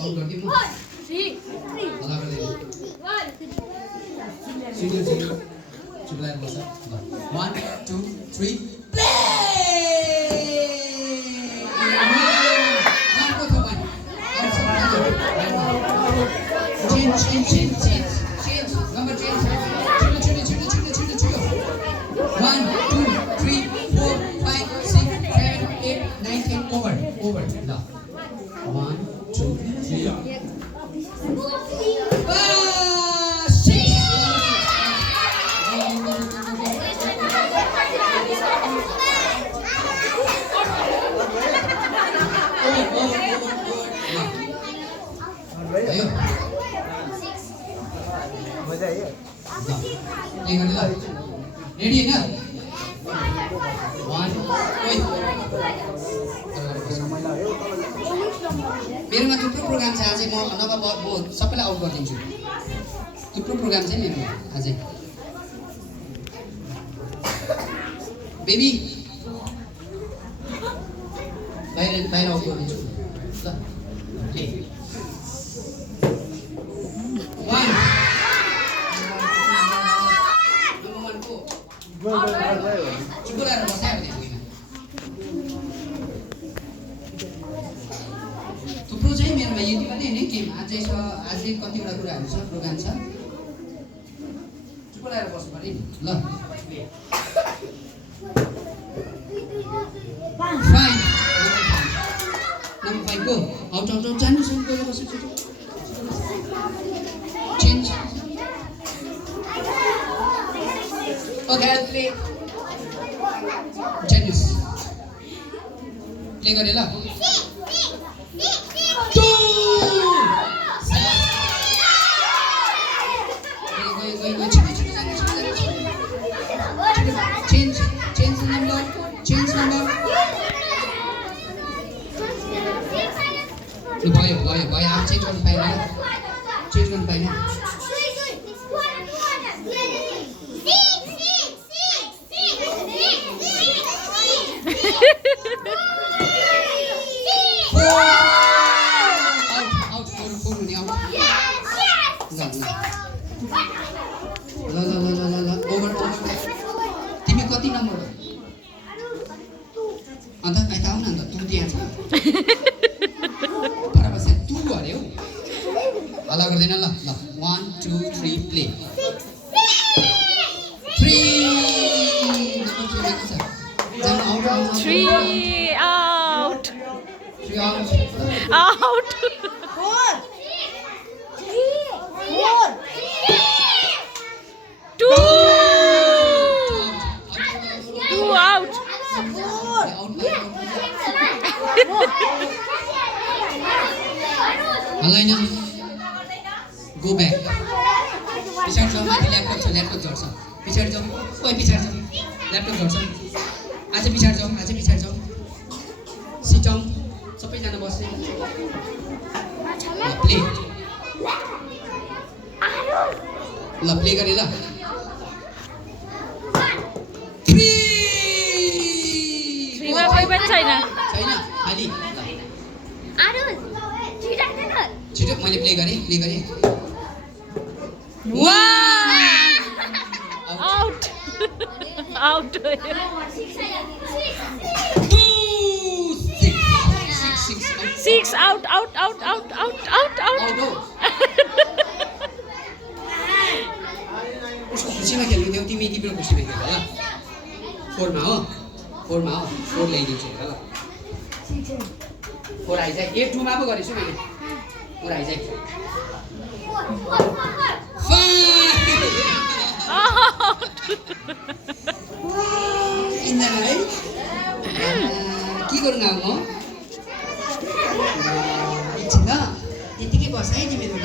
Count गरिदिउँ म हल्ला गर्दैन सिङ्गल सिङ्गल चुप्लाएर बस्छ ल 1 2 3 play change number change chilo 1 2 3 4 5 6 7 8 9 10 over la 1 2 3 ready है ना 1 मेरोमा थुप्रो प्रोग्राम छ आज म नभए म सबैलाई आउट गरिदिन्छु थुप्रो प्रोग्राम छ मेरोमा आज बेबी बाहिर आउट गरिदिन्छु ल प्ले 1 चुप लाएर बसायो भने होइन थुप्रो चाहिँ मेरोमा यति पनि होइन गेम अझै छ अझै कतिवटा कुराहरू छ प्रोग्राम छ चुप लाएर बस्नु पर्यो नि ल नम्बर 5 को आउट जानु सुन गएर बस्छु change Okay, play. Genius. Play करे ला. 2. Change number. भयो आप चेन्ज गर्नु पाएन. तिमी कति नम्बर हो अन्त आइ ताउ न अन्त तु त्यहाँ छ बराबर छ तु गरे हो हल्ला गर्दैन ल 1 2 3 play 3 out. 3 out. 4. 2. 2 out. Alaina, go back. पछाडि जाऊ माथि ल्यापटप झर्छ पछाडि जाऊ ओइ पछाडि जाऊ ल्यापटप झर्छ आज पछाडि जाऊ सिट डाउन सबैजना बस्ने ल प्ले गरे ल 3 मा कोही पनि छैन खाली छिटो मैले प्ले गरे out 6 out उसको खुसीमा खेल्नु देऊ तिमी तिम्रो खुसीमा खेल ल 4 मा हो 4 ल्याइदिन्छु ल 4 आइज 8 2 मा पो गरेछु मैले 4 आइज इन्दा है के गर्नु अब म एकछिन ल यतिकै बसाइ तिमीहरू ल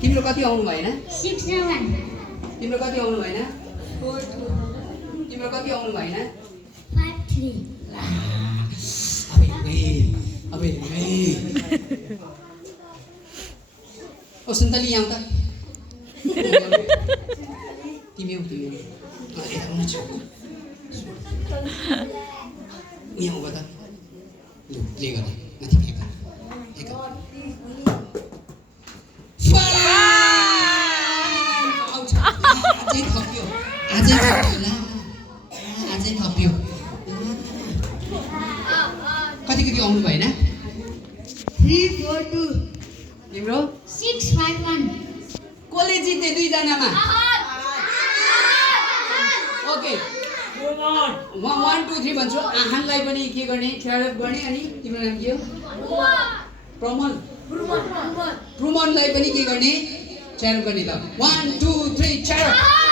तिम्रो कति आउनु भएन 6 तिम्रो कति आउनु भएन 4 तिम्रो कति आउनु भएन 5 3 अबे ओ सन्तली यहाँ त तिमी यता आउनु छु यहाँ उभा त लु प्ले गर्ने माथि आजै थप्यो कति आउनु भएन 3 4 2 तिम्रो 6 5 1 कसले जिते दुईजनामा ओके 1 2 3 भन्छु आहानलाई पनि के गर्ने ख्यारप गर्ने अनि तिम्रो नाम के हो प्रुमनलाई पनि के गर्ने ख्यारप गर्ने त 1 2 3 ख्यारप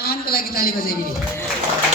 आहानको लागि ताली बजाइदिने